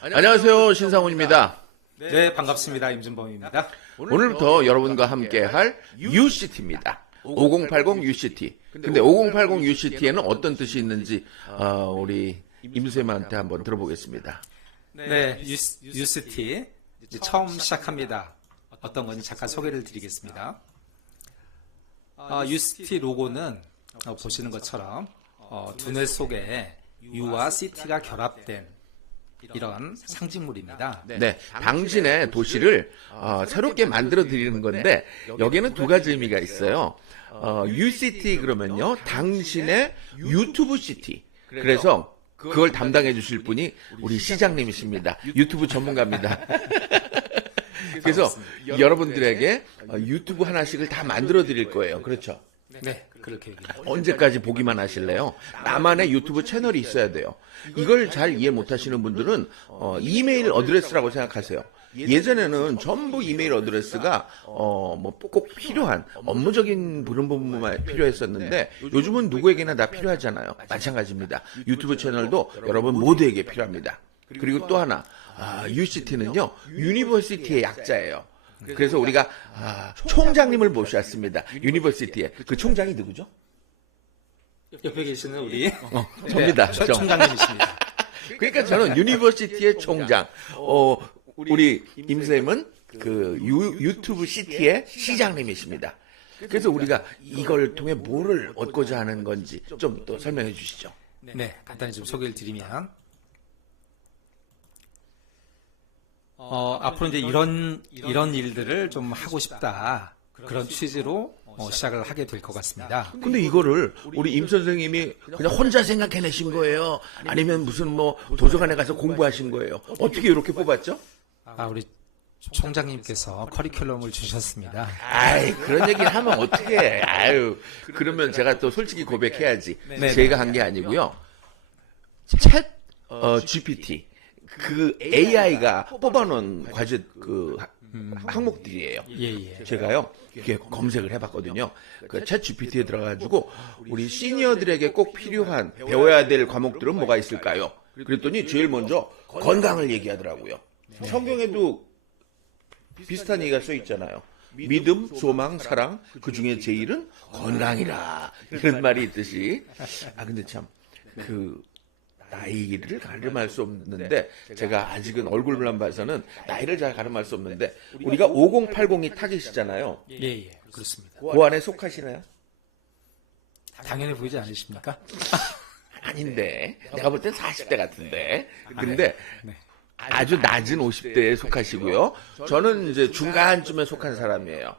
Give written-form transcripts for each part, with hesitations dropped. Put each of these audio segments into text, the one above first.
안녕하세요, 신상훈입니다. 네, 반갑습니다. 임준범입니다. 오늘부터 여러분과 함께 할 UCT입니다. 5080 UCT. 근데 5080 UCT에는 어떤 뜻이 있는지 우리 임쌤한테 한번 들어보겠습니다. 네, UCT 이제 처음 시작합니다. 어떤 건지 잠깐 소개를 드리겠습니다. UCT 로고는 보시는 것처럼 두뇌 속에 U와 CT가 결합된 이런 상징물입니다. 네, 당신의 도시를 새롭게 만들어 드리는 건데 여기에는 두 가지 의미가 있어요. UCT 그러면요, 당신의 유튜브 시티. 그래서 그걸 담당해 주실 분이 우리 시장님이십니다. 유튜브 전문가입니다. 그래서 여러분들에게 유튜브 하나씩을 다 만들어 드릴 거예요. 그렇죠? 네, 그렇게 얘기해요. 언제까지 보기만 하실래요? 나만의 유튜브 채널이 있어야 돼요. 이걸 잘 이해 못하시는 분들은 이메일 어드레스라고 생각하세요. 예전에는 전부 이메일 어드레스가 뭐 꼭 필요한 업무적인 그런 부분만 필요했었는데 요즘은 누구에게나 다 필요하잖아요. 마찬가지입니다. 유튜브 채널도 여러분 모두에게 필요합니다. 그리고 또 하나, UCT는요 유니버시티의 약자예요. 그래서 우리가 총장님을 모셨습니다. 유니버시티에. 그 총장이 누구죠? 옆에 계시는 우리 접니다. 네, 총장님이십니다. 그러니까 저는 유니버시티의 총장. 우리 임쌤은 그 유튜브 시티의 시장님이십니다. 그래서 우리가 이걸 통해 뭐를 얻고자 하는 건지 좀 또 설명해 주시죠. 네, 간단히 좀 소개를 드리면 앞으로 이제 이런 일들을 좀 하고 싶다, 그런 취지로 시작을 하게 될 것 같습니다. 근데 이거를 우리 임 선생님이 그냥 혼자 생각해내신 거예요? 아니면 무슨 뭐 도서관에 가서 공부하신 거예요? 어떻게 이렇게 뽑았죠? 우리 총장님께서 커리큘럼을 주셨습니다. 아이, 그런 얘기를 하면 어떻게 해? 아유, 그러면 제가 또 솔직히 고백해야지. 네. 제가 한 게 아니고요. 챗 GPT. 그 AI가 뽑아놓은 과제 항목들이에요. 예. 제가요 이렇게 검색을 해봤거든요. 그 챗 GPT에 들어가지고 우리 시니어들에게 꼭 필요한 배워야 될 과목들은 뭐가 있을까요? 그랬더니 제일 먼저 건강을 얘기하더라고요. 성경에도 비슷한 얘기가 써 있잖아요. 믿음, 소망, 사랑, 그 중에 제일은 건강이라, 이런 말이 있듯이. 근데 참 나이를 가늠할 수 없는데, 제가 아직은 얼굴만 봐서는 나이를 잘 가늠할 수 없는데, 우리가 5080이 타겟이잖아요. 예, 그렇습니다. 그 안에 속하시나요? 당연히 보이지 않으십니까? 아닌데, 내가 볼 땐 40대 같은데. 근데 아주 낮은 50대에 속하시고요. 저는 이제 중간쯤에 속한 사람이에요.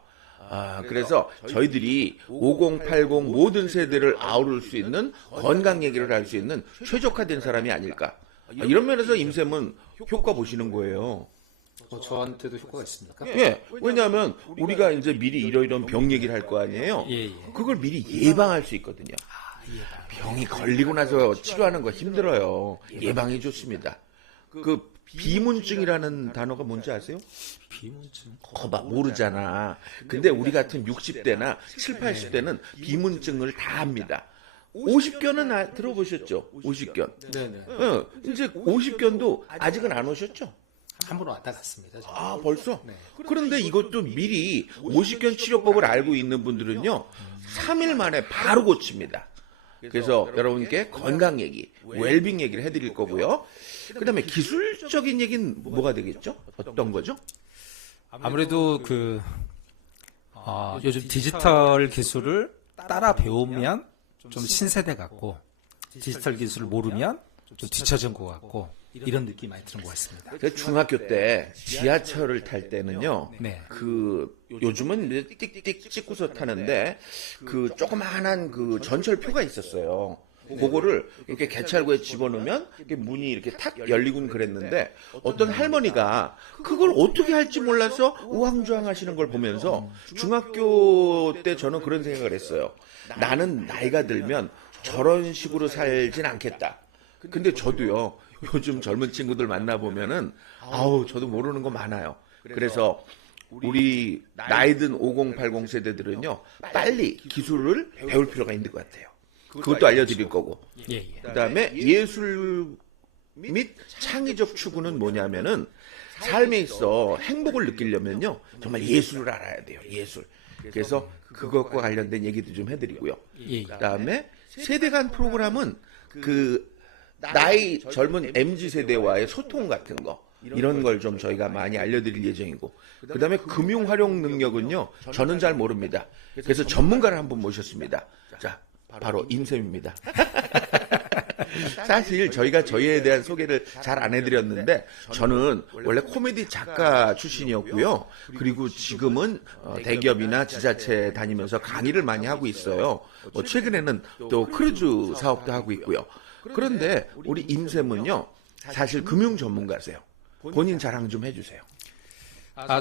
그래서 저희들이 5080 모든 세대를 아우를 수 있는 건강 얘기를 할 수 있는 최적화된 사람이 아닐까. 이런 면에서 임쌤은 효과 보시는 거예요. 저한테도 효과가 있습니까? 예. 왜냐하면 우리가 이제 미리 이런 병 얘기를 할 거 아니에요. 예. 그걸 미리 예방할 수 있거든요. 병이 걸리고 나서 치료하는 거 힘들어요. 예방이 좋습니다. 그 비문증이라는 단어가 뭔지 아세요? 비문증? 거봐, 모르잖아. 근데 우리 같은 60대나 7, 80대는 비문증을 다 합니다. 50견은 들어보셨죠? 50견. 네네. 이제 50견도 아직은 안 오셨죠? 한 번 왔다 갔습니다. 저는. 벌써? 네. 그런데 이것도 미리 50견 치료법을 알고 있는 분들은요, 3일 만에 바로 고칩니다. 그래서 여러분께 건강 얘기, 웰빙 얘기를 해드릴 거고요. 그 다음에 기술적인 얘기는 뭐가 되겠죠? 어떤 거죠? 아무래도 요즘 디지털 기술을 따라 배우면 좀 신세대 같고, 디지털 기술을 모르면 좀 뒤처진 것 같고, 이런 느낌이 많이 드는 것 같습니다. 중학교 때 지하철을 탈 때는요, 네. 요즘은 이제 띡띡 찍고서 타는데, 조그마한 전철표가 있었어요. 그거를 이렇게 개찰구에 집어넣으면 이렇게 문이 이렇게 탁 열리곤 그랬는데, 어떤 할머니가 그걸 어떻게 할지 몰라서 우왕좌왕 하시는 걸 보면서 중학교 때 저는 그런 생각을 했어요. 나는 나이가 들면 저런 식으로 살진 않겠다. 근데 저도요, 요즘 젊은 친구들 만나보면은 저도 모르는 거 많아요. 그래서 우리 나이든 5080 세대들은요, 빨리 기술을 배울 필요가 있는 것 같아요. 그것도 알려드릴 거고. 예. 그 다음에 예술 및 창의적 추구는 뭐냐면은 삶에 있어 행복을 느끼려면요 정말 예술을 알아야 돼요. 예술. 그래서 그것과 관련된 얘기도 좀 해드리고요. 예. 그다음에 세대 간 프로그램은 그 나이 젊은 MZ 세대와의 소통 같은 거 이런 걸 좀 저희가 많이 알려드릴 예정이고, 그다음에 금융 활용 능력은요 저는 잘 모릅니다. 그래서 전문가를 한 분 모셨습니다. 자, 바로 임쌤입니다. 사실 저희가 저희에 대한 소개를 잘 안 해드렸는데, 저는 원래 코미디 작가 출신이었고요. 그리고 지금은 대기업이나 지자체 다니면서 강의를 많이 하고 있어요. 뭐 최근에는 또 크루즈 사업도 하고 있고요. 그런데 우리 임쌤은요 사실 금융 전문가세요. 본인 자랑 좀 해주세요.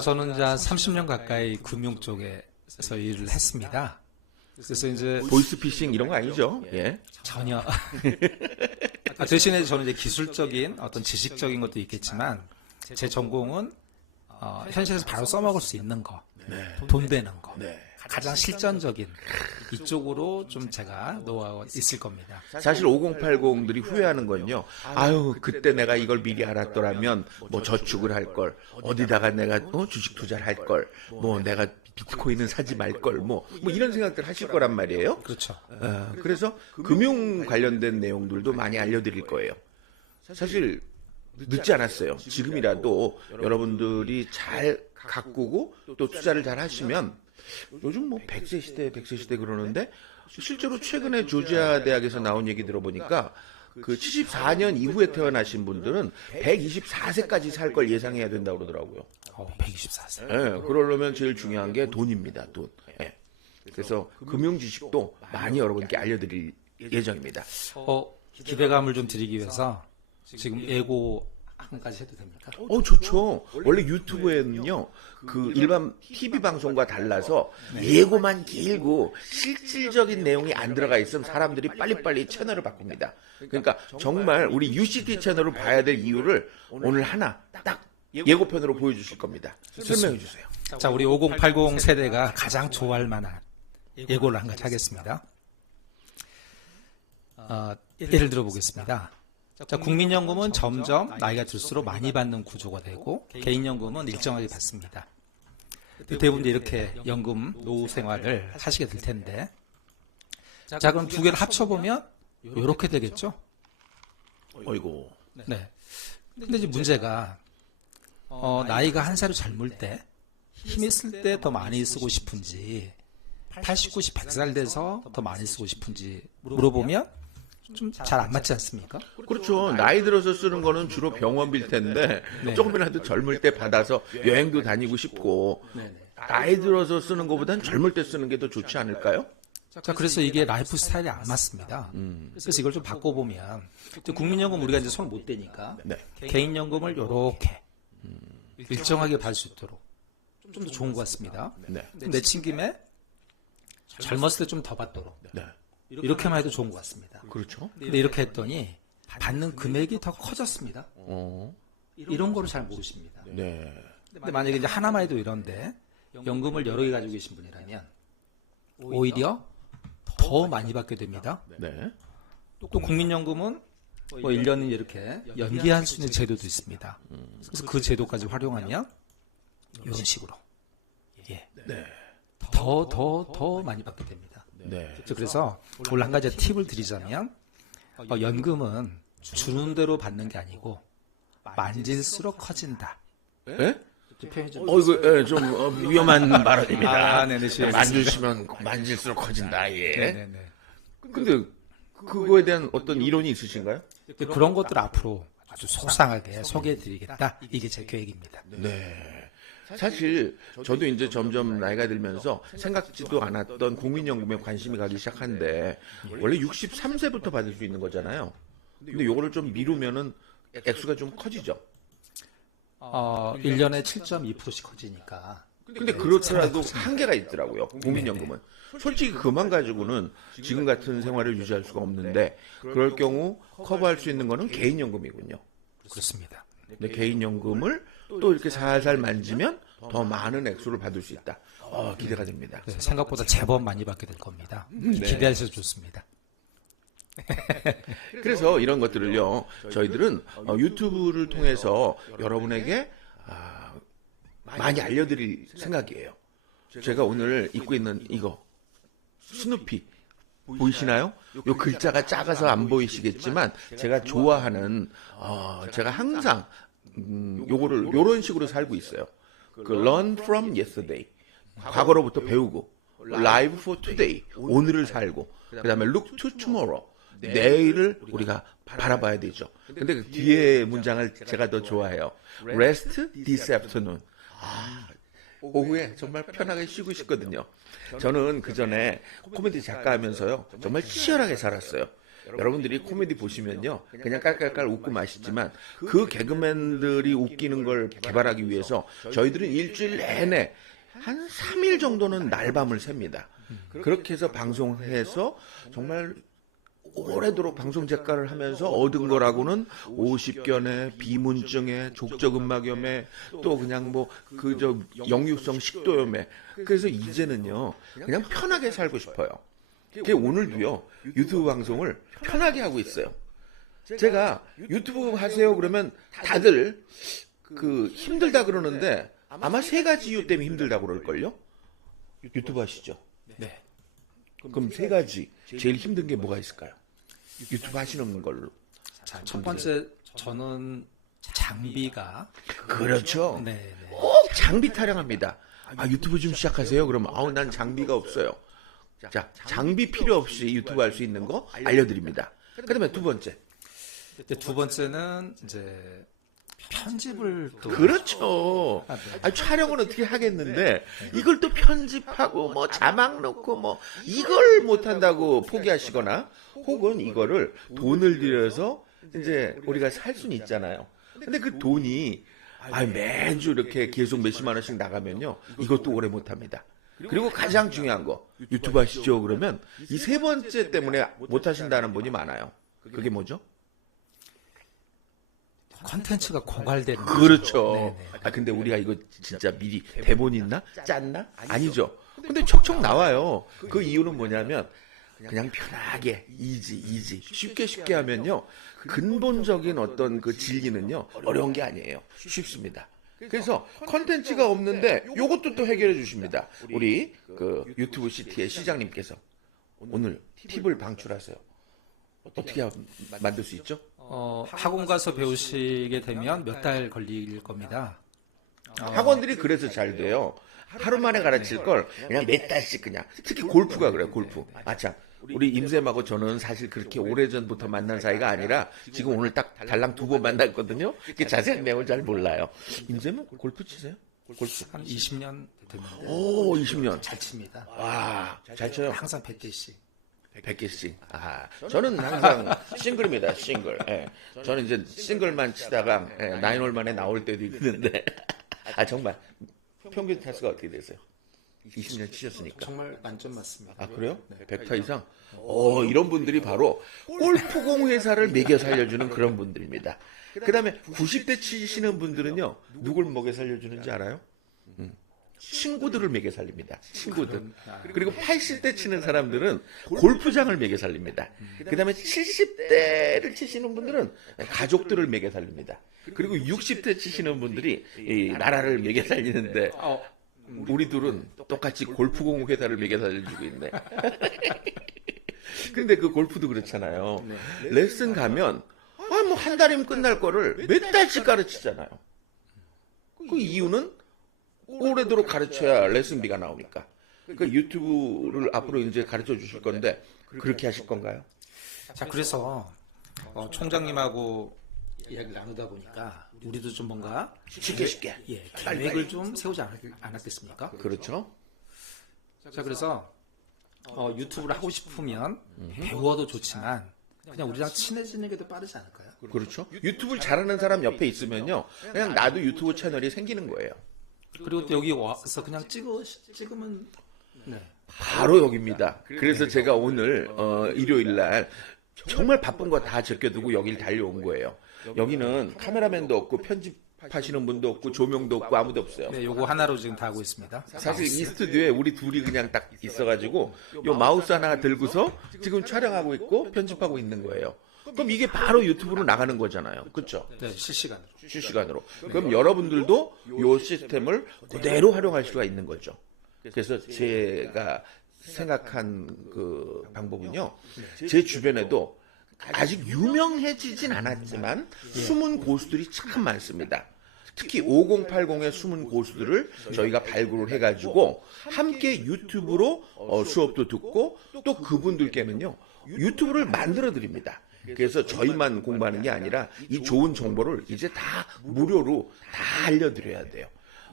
저는 이제 30년 가까이 금융 쪽에서 일을 했습니다. 그래서 이제 보이스피싱 이런 거 아니죠? 예. 전혀. 대신에 저는 이제 기술적인 어떤 지식적인 것도 있겠지만, 제 전공은 현실에서 바로 써먹을 수 있는 거, 돈 되는 거, 가장 실전적인 이쪽으로 좀 제가 노하우가 있을 겁니다. 사실 5080들이 후회하는 건요. 아유, 그때 내가 이걸 미리 알았더라면 뭐 저축을 할 걸, 어디다가 내가 주식 투자를 할 걸, 뭐 내가 비트코인은 사지 말 걸, 뭐 이런 생각들 하실 거란 말이에요. 그렇죠. 그래서 금융 관련된 내용들도 많이 알려드릴 거예요. 사실 늦지 않았어요. 지금이라도 여러분들이 잘 가꾸고 또 투자를 잘 하시면, 요즘 뭐 100세 시대 그러는데, 실제로 최근에 조지아 대학에서 나온 얘기 들어보니까 그 74년 이후에 태어나신 분들은 124세까지 살 걸 예상해야 된다고 그러더라고요. 124세. 예, 그러려면 제일 중요한 게 돈입니다. 돈. 예. 그래서 금융 지식도 많이 여러분께 알려드릴 예정입니다. 기대감을 좀 드리기 위해서 지금 예고 한 가지 해도 됩니까? 좋죠. 원래 유튜브에는요, 그 일반 TV 방송과 달라서 예고만 길고 실질적인 내용이 안 들어가 있으면 사람들이 빨리빨리 채널을 바꿉니다. 그러니까 정말 우리 UCT 채널을 봐야 될 이유를 오늘 하나 딱 예고편으로 보여주실 겁니다. 설명해 주세요. 자, 우리 5080 세대가 가장 좋아할 만한 예고를 한 가지 하겠습니다. 예를 들어 보겠습니다. 자, 국민연금은 점점 나이가 들수록 많이 받는 구조가 되고, 개인연금은 일정하게 받습니다. 대부분 이렇게 연금 노후 생활을 하시게 될 텐데, 자, 그럼 두 개를 합쳐보면 이렇게 되겠죠? 어이고. 네. 근데 이제 문제가, 나이가 한 살이 젊을 때, 힘 있을 때 더 많이 쓰고 싶은지, 80, 90, 100살 돼서 더 많이 쓰고 싶은지 물어보면 좀 잘 안 맞지 않습니까? 그렇죠. 나이 들어서 쓰는 거는 주로 병원비일 텐데, 조금이라도 젊을 때 받아서 여행도 다니고 싶고, 나이 들어서 쓰는 것보다는 젊을 때 쓰는 게 더 좋지 않을까요? 자, 그래서 이게 라이프 스타일이 안 맞습니다. 그래서 이걸 좀 바꿔보면, 국민연금 우리가 이제 손을 못 대니까, 개인연금을 요렇게 일정하게 받을 수 있도록 좀 더 좋은 것 같습니다. 내친 김에 젊었을 때 좀 더 받도록. 이렇게만 해도 좋은 것 같습니다. 그렇죠. 근데 이렇게 했더니 받는 금액이 더 커졌습니다. 이런 거를 잘 모르십니다. 네. 근데 만약에 이제 하나만 해도 이런데 연금을 여러 개 가지고 계신 분이라면 오히려 더 많이 받게 됩니다. 네. 또 국민연금은 뭐 1년은 이렇게 연기할 수 있는 제도도 있습니다. 그래서 그 제도까지 활용하면 이런 식으로 더 많이 받게 됩니다. 네. 그래서 오늘 한 가지 팁을 드리자면, 연금은 주는 대로 받는 게 아니고 만질수록 커진다. 예? 표현이 좀 이거 좀 위험한 발언입니다. 네네. 만지시면 만질수록 커진다. 예. 네네네. 근데 그거에 대한 어떤 이론이 있으신가요? 그런 것들 앞으로 아주 소상하게 소개해드리겠다. 이게 제 계획입니다. 네. 사실 저도 이제 점점 나이가 들면서 생각지도 않았던 국민연금에 관심이 가기 시작한데, 원래 63세부터 받을 수 있는 거잖아요. 근데 요거를 좀 미루면은 액수가 좀 커지죠. 1년에 7.2%씩 커지니까. 근데 그렇더라도 한계가 있더라고요. 국민연금은. 솔직히 그만 가지고는 지금 같은 생활을 유지할 수가 없는데, 그럴 경우 커버할 수 있는 거는 개인연금이군요. 그렇습니다. 근데 개인연금을 또 이렇게 살살 만지면 더 많은 액수를 받을 수 있다. 기대가 됩니다. 생각보다 제법 많이 받게 될 겁니다. 기대하셔서 좋습니다. 그래서 이런 것들을요, 저희들은 유튜브를 통해서 여러분에게 많이 알려드릴 생각이에요. 제가 오늘 입고 있는 이거 스누피 보이시나요? 요 글자가 작아서 안 보이시겠지만 제가 좋아하는 제가 항상 요거를 요런 식으로 살고 있어요. 그 learn from yesterday, 과거로부터 배우고, live for today, 오늘을 살고, 그 다음에 look to tomorrow, 내일을 우리가 바라봐야 되죠. 근데 그 뒤에 문장을 제가 더 좋아해요. rest this afternoon. 오후에 정말 편하게 쉬고 싶거든요. 저는 그 전에 코미디 작가 하면서요, 정말 치열하게 살았어요. 여러분들이 코미디 보시면요, 그냥 깔깔깔 웃고 마시지만 그 개그맨들이 웃기는 걸 개발하기 위해서 저희들은 일주일 내내 한 3일 정도는 날밤을 샙니다. 그렇게 해서 방송해서 정말 오래도록 방송 작가를 하면서 얻은 거라고는 50견해, 비문증에, 족저근막염에, 또 그냥 뭐 역류성 식도염에. 그래서 이제는요, 그냥 편하게 살고 싶어요. 오늘도요, 유튜브 방송을 편하게 하고 있어요. 제가 유튜브 하세요 그러면 다들 힘들다 그러는데 아마 3가지 이유 때문에 힘들다고 그럴걸요? 유튜브 하시죠? 네. 그럼 3가지 제일 힘든 게 뭐가 있을까요? 유튜브 하시는 걸로. 자, 첫 번째, 저는 장비가. 그렇죠. 네. 꼭 장비 타령합니다. 유튜브 좀 시작하세요. 그러면 난 장비가 없어요. 자, 장비 필요 없이 유튜브 할 수 있는 거 알려드립니다. 그 다음에 두 번째. 두 번째는 이제 편집을 또. 그렇죠. 촬영은 어떻게 하겠는데 이걸 또 편집하고 뭐 자막 넣고 뭐 이걸 못한다고 포기하시거나, 혹은 이거를 돈을 들여서 이제 우리가 살 수는 있잖아요. 근데 그 돈이 매주 이렇게 계속 몇십만 원씩 나가면요, 이것도 오래 못합니다. 그리고 가장 중요한 거, 유튜브 하시죠 그러면 이 3번째 때문에 못 하신다는 분이 많아요. 그게 뭐죠? 콘텐츠가 고갈되는. 그렇죠. 근데 우리가 이거 진짜 미리 대본 있나? 짰나? 아니죠. 근데 척척 나와요. 그 이유는 뭐냐면 그냥 편하게 이지 쉽게 하면요, 근본적인 어떤 그 진리는요 어려운 게 아니에요. 쉽습니다. 그래서 컨텐츠가 없는데 요것도 또 해결해 주십니다. 우리 그 유튜브 시티의 시장님께서 오늘 팁을 방출하세요. 어떻게 만들 수 있죠? 학원 가서 배우시게 되면 몇 달 걸릴 겁니다. 학원들이 그래서 잘 돼요. 하루 만에 가르칠 걸 그냥 몇 달씩 그냥. 특히 골프가 그래요, 골프. 참. 우리 임쌤하고 저는 사실 그렇게 오래전부터 만난 사이가 아니라 지금 오늘 딱 달랑 2번 만났거든요. 자세한 내용을 잘 몰라요. 임쌤은 골프 치세요? 골프. 한 20년 됐는데. 오, 20년. 잘 칩니다. 와, 잘 쳐요. 항상 100개씩. 100개씩. 저는 항상 싱글입니다, 싱글. 저는 이제 싱글만 치다가 9홀 만에 나올 때도 있는데. 정말. 평균 타수가 어떻게 되세요? 20년 치셨으니까. 정말 만점 맞습니다. 그래요? 100타 이상? 이런 분들이 바로 골프공 회사를 먹여 살려주는 그런 분들입니다. 그 다음에 90대 치시는 분들은요, 누굴 먹여 살려주는지 알아요? 친구들을 먹여 살립니다. 친구들. 그리고 80대 치는 사람들은 골프장을 먹여 살립니다. 그 다음에 70대를 치시는 분들은 가족들을 먹여 살립니다. 그리고 60대 치시는 분들이 이 나라를 먹여 살리는데, 우리 둘은 똑같이 골프공 회사를 먹여 살려주고 있네. 근데 그 골프도 그렇잖아요. 레슨 가면 뭐 한 달이면 끝날 거를 몇 달씩 가르치잖아요. 그 이유는 오래도록 가르쳐야 레슨비가 나오니까. 그 유튜브를 앞으로 이제 가르쳐 주실 건데 그렇게 하실 건가요? 자, 그래서 총장님하고 이야기를 나누다 보니까 우리도 좀 뭔가 쉽게 계획을 좀 세우지 않았겠습니까? 그렇죠. 자, 그래서 유튜브를 하고 싶으면 배워도 좋지만 그냥 우리랑 친해지는 게 더 빠르지 않을까요? 그렇죠. 유튜브를 잘하는 사람 옆에 있으면요, 그냥 나도 유튜브 채널이 생기는 거예요. 그리고 또 여기 와서 그냥 찍으면 바로 여기입니다. 그래서 제가 오늘 일요일 날 정말 바쁜 거 다 제껴두고 여길 달려온 거예요. 여기는 카메라맨도 없고 파시는 분도 없고 조명도 없고 아무도 없어요. 네, 요거 하나로 지금 다 하고 있습니다. 사실 이 스튜디오에 우리 둘이 그냥 딱 있어가지고 요 마우스 하나 들고서 지금 촬영하고 있고 편집하고 있는 거예요. 그럼 이게 바로 유튜브로 나가는 거잖아요. 그렇죠? 네, 실시간으로. 실시간으로. 그럼 여러분들도 요 시스템을 그대로 활용할 수가 있는 거죠. 그래서 제가 생각한 그 방법은요. 제 주변에도 아직 유명해지진 않았지만 숨은 고수들이 참 많습니다. 특히 5080의 숨은 고수들을 저희가 발굴을 해가지고 함께 유튜브로 수업도 듣고 또 그분들께는요 유튜브를 만들어 드립니다. 그래서 저희만 공부하는 게 아니라 이 좋은 정보를 이제 다 무료로 다 알려드려야 돼요.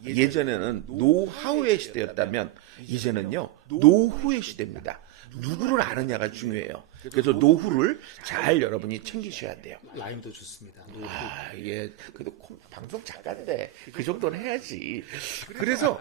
예전에는 노하우의 시대였다면 이제는요 노후의 시대입니다. 누구를 아느냐가 중요해요. 그래서 노후를 잘 여러분이 챙기셔야 돼요. 라임도 좋습니다. 예, 그래도 방송 작가인데 그 정도는 해야지. 그래서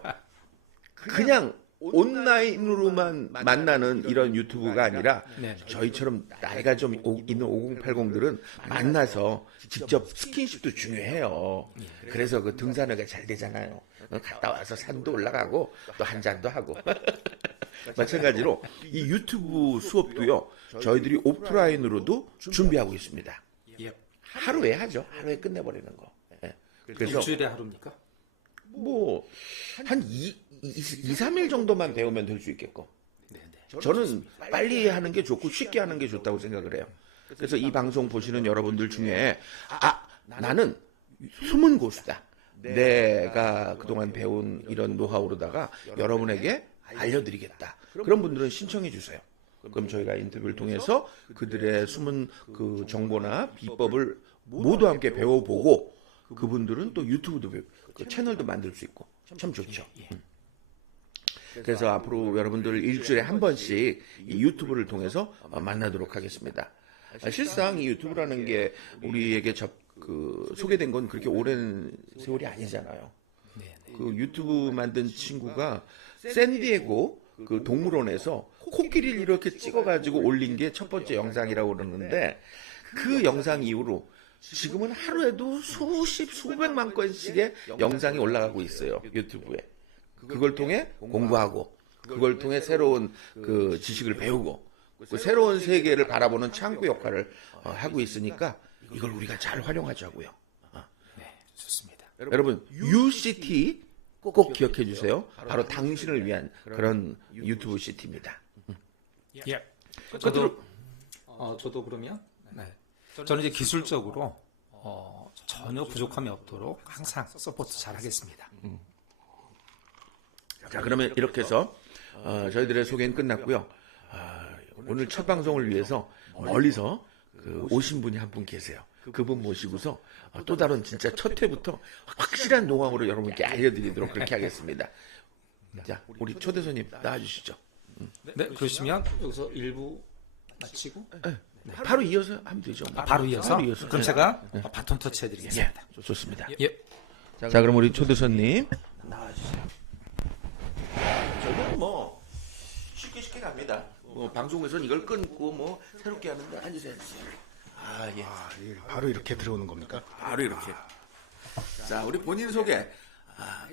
그냥 온라인으로만 만나는 이런 유튜브가 아니라 네. 저희처럼 나이가 좀 있는 5080들은 만나서 직접 스킨십도 중요해요. 그래서 그 등산하기가 잘 되잖아요. 갔다 와서 산도 올라가고 또 한 잔도 하고. 마찬가지로 이 유튜브 수업도요. 저희들이 오프라인으로도 준비하고 있습니다. 예. 하루에 하죠. 하루에 끝내버리는 거. 예. 그래서 일주일에 하루입니까? 뭐 한 2, 3일 정도만 배우면 될 수 있겠고. 네, 네. 저는 빨리 하는 게 좋고 쉽게 하는 게 좋다고 생각을 해요. 그래서 이 방송 보시는 여러분들 중에 나는 숨은 고수다. 내가 그동안 배운 이런 노하우로다가 여러분에게 알려드리겠다. 그런 분들은 신청해 주세요. 그럼 저희가 인터뷰를 통해서 그들의 숨은 그 정보나 비법을 모두 함께 배워보고 그분들은 또 유튜브도 그 채널도 만들 수 있고 참 좋죠. 그래서 앞으로 여러분들 일주일에 한 번씩 이 유튜브를 통해서 만나도록 하겠습니다. 실상 이 유튜브라는 게 우리에게 소개된 건 그렇게 오랜 세월이 아니잖아요. 그 유튜브 만든 친구가 샌디에고 그 동물원에서 코끼리를 이렇게 찍어가지고 올린 게 첫 번째 영상이라고 그러는데 그 영상 이후로 지금은 하루에도 수백만 건씩의 영상이 올라가고 있어요. 유튜브에. 그걸 통해 공부하고 그걸 통해 새로운 그 지식을 배우고 그 새로운 세계를 바라보는 창구 역할을 하고 있으니까 이걸 우리가 잘 활용하자고요. 네, 좋습니다. 여러분 UCT 꼭 기억해 주세요. 바로 당신을 위한 그런 유튜브 CT입니다. 예. 저도 그러면 네. 저는 이제 기술적으로 전혀 부족함이 없도록 항상 서포트 잘 하겠습니다. 자, 그러면 이렇게 해서 저희들의 소개는 끝났고요. 오늘 첫 방송을 위해서 멀리서 오신 분이 한 분 계세요. 그분 모시고서 또 다른 진짜 첫 회부터 확실한 노하우를 여러분께 알려드리도록 그렇게 하겠습니다. 자, 우리 초대 손님 나와주시죠. 네, 그러시면 여기서 1부 마치고 네, 바로 이어서 하면 되죠. 바로 이어서? 그럼 제가 네. 바톤 터치 해드리겠습니다. 예, 좋습니다. 예. 자, 그럼 우리 초대 손님 나와주세요. 저희는 뭐 쉽게 갑니다. 뭐 방송에서는 이걸 끊고 뭐 새롭게 하는데 앉으세요. 예. 바로 이렇게 들어오는 겁니까? 바로 이렇게. 자, 우리 본인 소개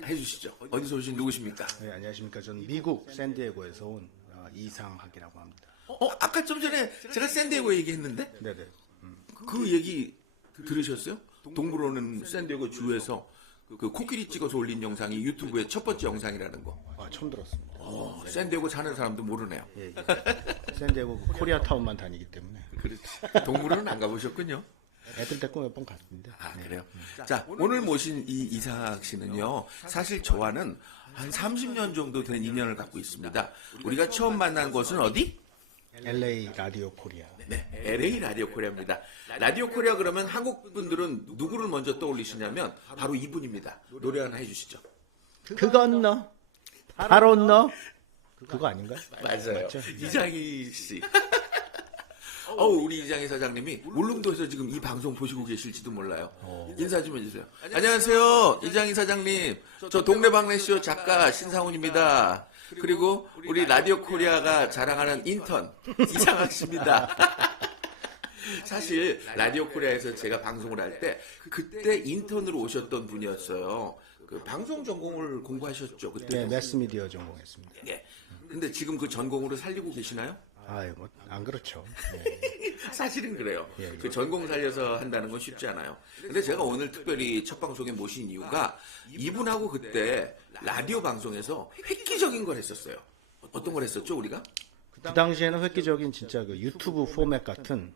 해주시죠. 어디서 오신 누구십니까? 네, 안녕하십니까. 저는 미국 샌디에고에서 온 이상학이라고 합니다. 아까 좀 전에 제가 샌디에고 얘기했는데 네네. 그 얘기 들으셨어요? 동물원은 샌디에고 주에서 그 코끼리 찍어서 올린 영상이 유튜브의 첫 번째 영상이라는 거. 처음 들었습니다. 샌디에고 사는 사람도 모르네요. 예. 샌디에고 코리아타운만 다니기 때문에 그렇지. 동물원은 안 가보셨군요. 애들 데리고 몇 번 갔습니다. 그래요? 자, 오늘 모신 이 이상학 씨는요, 사실 저와는 한 30년 정도 된 인연을 갖고 있습니다. 우리가 처음 만난 곳은 어디? LA 라디오 코리아. 네, LA 라디오 코리아입니다. 라디오 코리아 그러면 한국 분들은 누구를 먼저 떠올리시냐면 바로 이분입니다. 노래 하나 해주시죠. 그건 너. 바로 너. 그거 아닌가요? 맞아요. 맞죠? 이장희 씨. 우리 이장희 사장님이 울릉도에서 지금 이 방송 보시고 계실지도 몰라요. 인사 좀 해주세요. 안녕하세요, 이장희 사장님. 저 동네방네쇼 작가 신상훈입니다. 그리고 우리 라디오 코리아가 자랑하는 인턴 이상학 씨입니다. 사실 라디오 코리아에서 제가 방송을 할 때 그때 인턴으로 오셨던 분이었어요. 그 방송 전공을 공부하셨죠 그때? 네, 매스미디어 전공했습니다. 예. 근데 지금 그 전공으로 살리고 계시나요? 아유, 뭐, 안 그렇죠. 네. 사실은 그래요. 예, 예. 그 전공 살려서 한다는 건 쉽지 않아요. 근데 제가 오늘 특별히 첫 방송에 모신 이유가 이분하고 그때 라디오 방송에서 획기적인 걸 했었어요. 어떤 걸 했었죠, 우리가? 그 당시에는 획기적인 진짜 그 유튜브 포맷 같은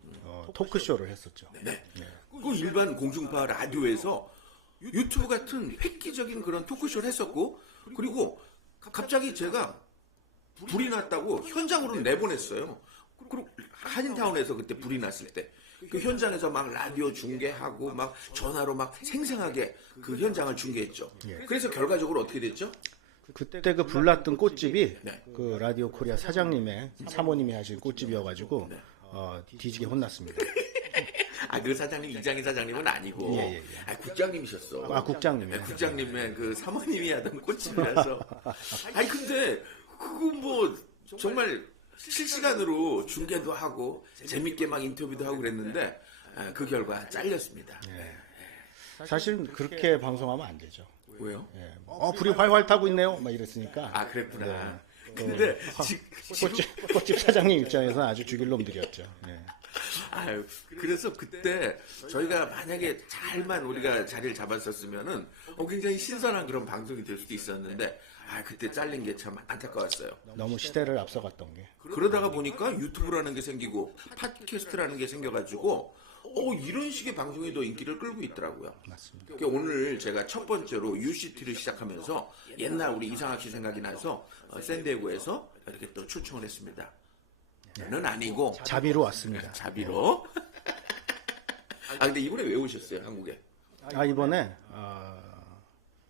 토크쇼를 했었죠. 네. 그 일반 공중파 라디오에서 유튜브 같은 획기적인 그런 토크쇼를 했었고, 그리고 갑자기 제가 불이 났다고 현장으로 내보냈어요. 그리고 한인타운에서 그때 불이 났을 때 그 현장에서 막 라디오 중계하고 막 전화로 막 생생하게 그 현장을 중계했죠. 그래서 결과적으로 어떻게 됐죠? 그때 그 불났던 꽃집이 네. 그 라디오 코리아 사장님의 사모님이 하신 꽃집이어가지고 뒤지게 혼났습니다. 아, 그 사장님, 이장희 사장님은 아니고, 예. 아, 국장님이셨어. 아, 국장님. 네, 국장님의 그 사모님이 하던 꽃집이라서. 아니, 근데, 그거 뭐, 정말 실시간으로 중계도 하고, 재밌게 막 인터뷰도 하고 그랬는데, 그 결과 잘렸습니다. 사실은 그렇게 방송하면 안 되죠. 왜요? 예. 불이 활활 타고 있네요. 막 이랬으니까. 아, 그랬구나. 네. 근데, 지금, 꽃집 사장님 입장에서는 아주 죽일 놈들이었죠. 예. 아유, 그래서 그때 저희가 만약에 잘만 우리가 자리를 잡았었으면은 굉장히 신선한 그런 방송이 될 수도 있었는데, 그때 잘린 게 참 안타까웠어요. 너무 시대를 앞서갔던 게. 그러다가 보니까 유튜브라는 게 생기고 팟캐스트라는 게 생겨가지고 이런 식의 방송이 더 인기를 끌고 있더라고요. 맞습니다. 그러니까 오늘 제가 첫 번째로 UCT를 시작하면서 옛날 우리 이상학 씨 생각이 나서 샌디에고에서 이렇게 또 초청을 했습니다. 는 아니고 자비로 왔습니다. 자비로. 근데 이번에 왜 오셨어요, 한국에? 이번에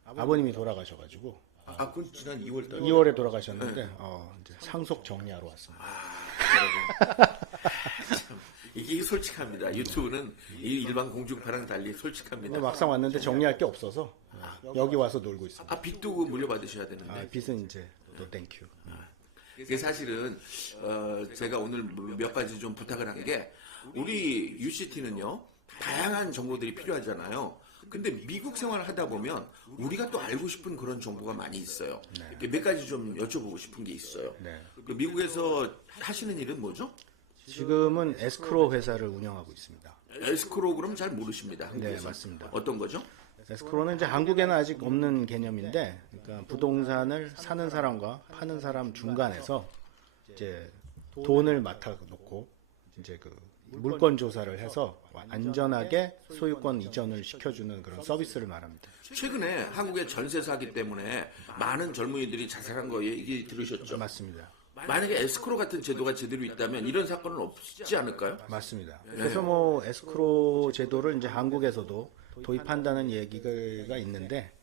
아버님이 돌아가셔가지고 그건 지난 2월 달. 2월에 돌아가셨는데 이제 상속 정리하러 왔습니다. 참, 이게 솔직합니다. 유튜브는 이 일반 공중파랑 달리 솔직합니다. 근데 막상 왔는데 정리할 게 없어서 여기 와서 놀고 있습니다. 빚도 물려받으셔야 되는데. 빚은 이제 또 땡큐. 그게 사실은 제가 오늘 몇 가지 좀 부탁을 한 게 우리 UCT는요 다양한 정보들이 필요하잖아요. 근데 미국 생활을 하다 보면 우리가 또 알고 싶은 그런 정보가 많이 있어요. 이렇게 몇 가지 좀 여쭤보고 싶은 게 있어요. 네. 그 미국에서 하시는 일은 뭐죠? 지금은 에스크로 회사를 운영하고 있습니다. 에스크로 그럼 잘 모르십니다. 한국에서. 네, 맞습니다. 어떤 거죠? 에스크로는 이제 한국에는 아직 없는 개념인데, 그러니까 부동산을 사는 사람과 파는 사람 중간에서 이제 돈을 맡아놓고 이제 그 물건 조사를 해서 안전하게 소유권 이전을 시켜주는 그런 서비스를 말합니다. 최근에 한국의 전세 사기 때문에 많은 젊은이들이 자살한 거 얘기 들으셨죠? 맞습니다. 만약에 에스크로 같은 제도가 제대로 있다면 이런 사건은 없지 않을까요? 맞습니다. 그래서 뭐 에스크로 제도를 이제 한국에서도 도입한다는 얘기가 있는데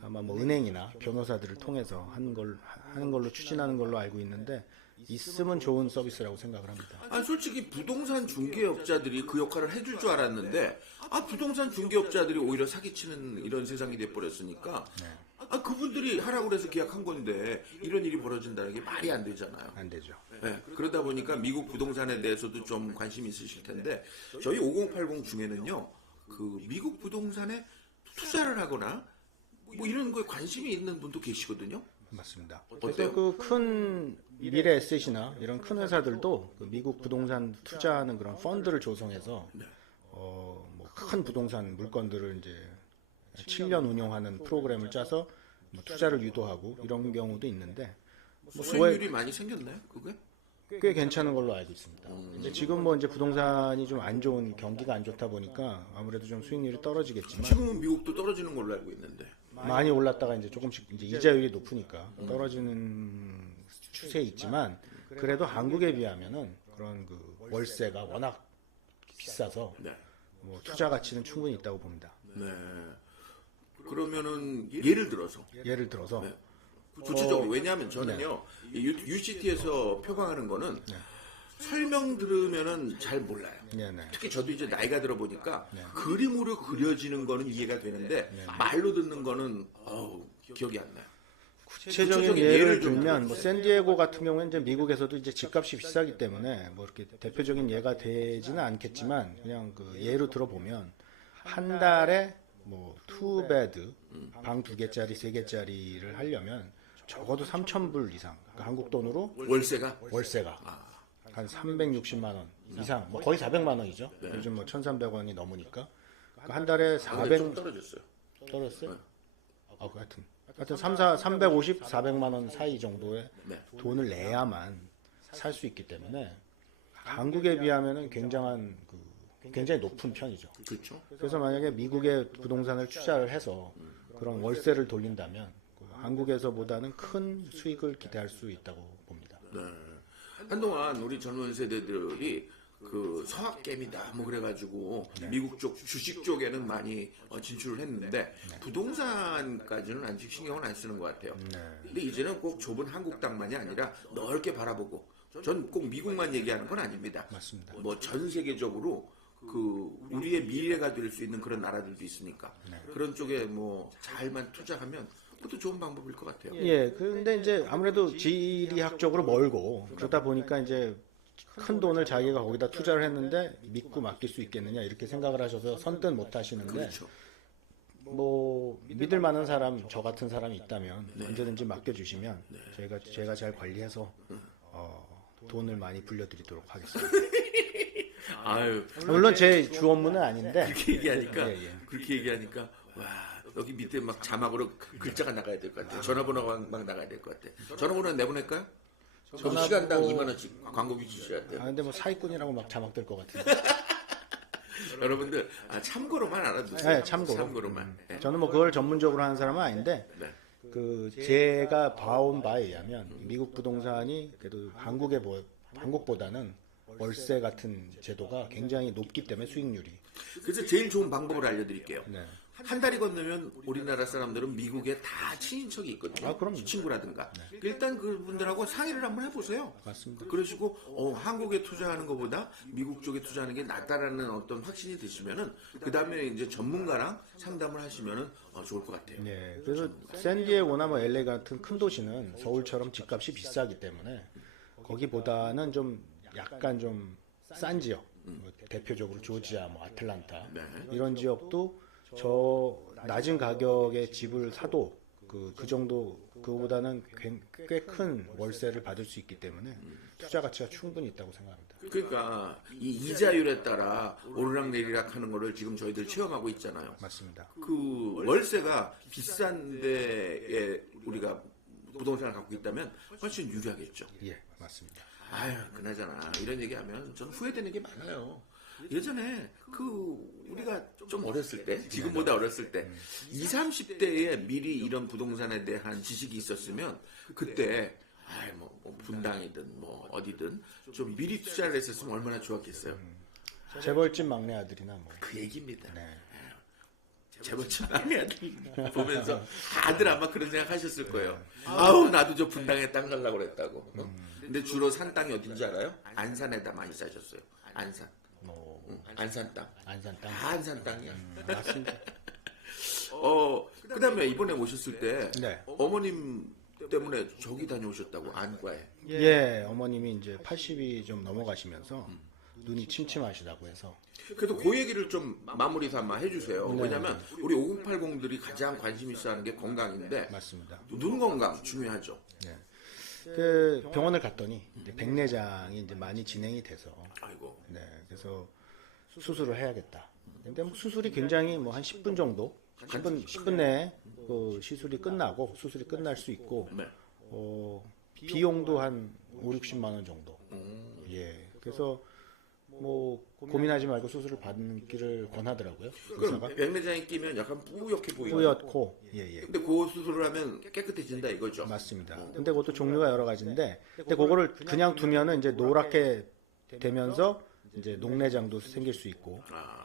아마 뭐 은행이나 변호사들을 통해서 하는 걸로 추진하는 걸로 알고 있는데 있으면 좋은 서비스라고 생각을 합니다. 솔직히 부동산 중개업자들이 그 역할을 해줄 줄 알았는데 부동산 중개업자들이 오히려 사기치는 이런 세상이 돼버렸으니까 그분들이 하라고 그래서 계약한 건데 이런 일이 벌어진다는 게 말이 안 되잖아요. 안 되죠. 네, 그러다 보니까 미국 부동산에 대해서도 좀 관심이 있으실 텐데 저희 5080 중에는요 그 미국 부동산에 투자를 하거나 뭐 이런 거에 관심이 있는 분도 계시거든요. 맞습니다. 어때요? 그래서 그 큰 미래 에셋이나 이런 큰 회사들도 그 미국 부동산 투자하는 그런 펀드를 조성해서 뭐 큰 부동산 물건들을 이제 7년 운용하는 프로그램을 짜서 뭐 투자를 유도하고 이런 경우도 있는데 뭐 수익률이 많이 생겼나요? 그게? 꽤 괜찮은 걸로 알고 있습니다. 이제 지금 뭐 이제 부동산이 좀 안 좋은 경기가 안 좋다 보니까 아무래도 좀 수익률이 떨어지겠지만 지금은 미국도 떨어지는 걸로 알고 있는데. 많이 올랐다가 이제 조금씩 이제 이자율이 높으니까 떨어지는 추세에 있지만 그래도 한국에 비하면은 그런 그 월세가 워낙 비싸서 네. 뭐 투자 가치는 충분히 있다고 봅니다. 네. 그러면은 예를 들어서 예를 들어서 구체적으로 왜냐하면 저는요 UCT에서 표방하는 거는 설명 들으면은 잘 몰라요. 네네. 특히 저도 이제 나이가 들어 보니까 그림으로 그려지는 거는 이해가 되는데 말로 듣는 거는 기억이 안 나요. 구체적인 예를 들면 뭐 샌디에고 같은 경우는 이제 미국에서도 이제 집값이 비싸기 때문에 뭐 이렇게 대표적인 예가 되지는 않겠지만 그냥 그 예로 들어보면 한 달에 뭐 투베드 방 2개짜리 3개짜리를 하려면 적어도 3,000불 이상 그러니까 한국 돈으로 월세가 한 360만 원 이상 뭐 거의 400만 원이죠. 요즘 뭐 1,300원이 넘으니까 그러니까 한 달에 400 떨어졌어요. 떨어졌어요? 하여튼 350, 400만 원 사이 정도의 돈을 내야만 살 수 있기 때문에 한국에 비하면은 굉장히 높은 편이죠. 그렇죠. 그래서 만약에 미국에 부동산을 투자를 해서 그런 월세를 돌린다면 한국에서보다는 큰 수익을 기대할 수 있다고 봅니다. 네. 한동안 우리 젊은 세대들이 그 서학개미다 뭐 그래가지고 미국 쪽 주식 쪽에는 많이 진출을 했는데 부동산까지는 아직 신경을 안 쓰는 것 같아요. 근데 이제는 꼭 좁은 한국 땅만이 아니라 넓게 바라보고 전 꼭 미국만 얘기하는 건 아닙니다. 맞습니다. 뭐 전 세계적으로 그 우리의 미래가 될 수 있는 그런 나라들도 있으니까 그런 쪽에 뭐 잘만 투자하면 그것도 좋은 방법일 것 같아요. 예, 그런데 이제 아무래도 지리학적으로 멀고 그러다 보니까 이제 큰 돈을 자기가 거기다 투자를 했는데 믿고 맡길 수 있겠느냐 이렇게 생각을 하셔서 선뜻 못 하시는데 그렇죠. 뭐 믿을 만한 사람 저 같은 사람이 있다면 언제든지 맡겨주시면 제가 잘 관리해서 돈을 많이 불려드리도록 하겠습니다. 아유, 물론 제 주 업무는 아닌데 그렇게 얘기하니까 예. 그렇게 얘기하니까 와 여기 밑에 막 자막으로 글자가 나가야 될 것 같아. 전화번호가 막 나가야 될 것 같아. 전화번호 내보낼까요? 저도 시간당 2만 원씩 광고비 주셔야 돼요. 근데 뭐 사기꾼이라고 막 자막될 것 같은데. 여러분들 참고로만 알아두세요. 네, 참고로만. 네. 저는 뭐 그걸 전문적으로 하는 사람은 아닌데 네. 그 제가 봐온 바에 의하면 미국 부동산이 그래도 한국보다는 월세 같은 제도가 굉장히 높기 때문에 수익률이. 그래서 제일 좋은 방법을 알려드릴게요. 네. 한 달이 건너면 우리나라 사람들은 미국에 다 친인척이 있거든요. 그럼요. 친구라든가. 일단 그분들하고 상의를 한번 해보세요. 맞습니다. 그러시고 한국에 투자하는 것보다 미국 쪽에 투자하는 게 낫다라는 어떤 확신이 드시면은 그 다음에 이제 전문가랑 상담을 하시면은 좋을 것 같아요. 네. 그래서 샌디에고나 뭐 LA 같은 큰 도시는 서울처럼 집값이 비싸기 때문에 거기보다는 좀 약간 좀 싼 지역, 뭐 대표적으로 조지아, 뭐 아틀란타 이런 지역도 저 낮은 가격의 집을 사도 그 정도 그거보다는 꽤 큰 월세를 받을 수 있기 때문에 투자 가치가 충분히 있다고 생각합니다. 그러니까 이 이자율에 따라 오르락내리락 하는 거를 지금 저희들 체험하고 있잖아요. 맞습니다. 그 월세가 비싼 데에 우리가 부동산을 갖고 있다면 훨씬 유리하겠죠. 예, 맞습니다. 아유, 그나저나 이런 얘기하면 저는 후회되는 게 많아요. 예전에 우리가 좀 어렸을 때, 지금보다 어렸을 때 20, 30대에 미리 이런 부동산에 대한 지식이 있었으면 그때 뭐 분당이든 뭐 어디든 좀 미리 투자를 했었으면 얼마나 좋았겠어요. 재벌집 막내 아들이나 뭐. 그 얘기입니다. 네. 재벌집 막내 아들 보면서 다들 아마 그런 생각 하셨을 거예요. 아우 나도 저 분당에 땅 살라고 그랬다고. 근데 주로 산 땅이 어딘지 알아요? 안산에다 많이 사셨어요. 안산. 안산 땅. 안산 땅. 다 안산 땅이야. 맞습니다. 그다음에 이번에 오셨을 때 네. 어머님 때문에 저기 다녀오셨다고 안과에. 예, 어머님이 이제 80이 좀 넘어가시면서 눈이 침침하시다고 해서. 그래도 그 얘기를 좀 마무리 삼아 해주세요. 왜냐면 우리 5080들이 가장 관심 있어 하는 게 건강인데. 맞습니다. 눈 건강 중요하죠. 네. 그 병원을 갔더니 이제 백내장이 이제 많이 진행이 돼서. 아이고. 네, 그래서 수술을 해야겠다. 근데 뭐 수술이 굉장히 뭐 한 10분 정도, 10분 내에 그 시술이 끝나고 수술이 끝날 수 있고, 네. 비용도 한 5, 60만 원 정도. 예, 그래서 뭐 고민하지 말고 수술을 받기를 권하더라고요. 그럼 백내장이 끼면 약간 뿌옇게 보이고. 뿌옇고, 예. 근데 그 수술을 하면 깨끗해진다 이거죠. 맞습니다. 근데 그것도 종류가 여러 가지인데, 근데 그거를 그냥 두면은 이제 노랗게 되면서 이제 녹내장도 생길 수 있고,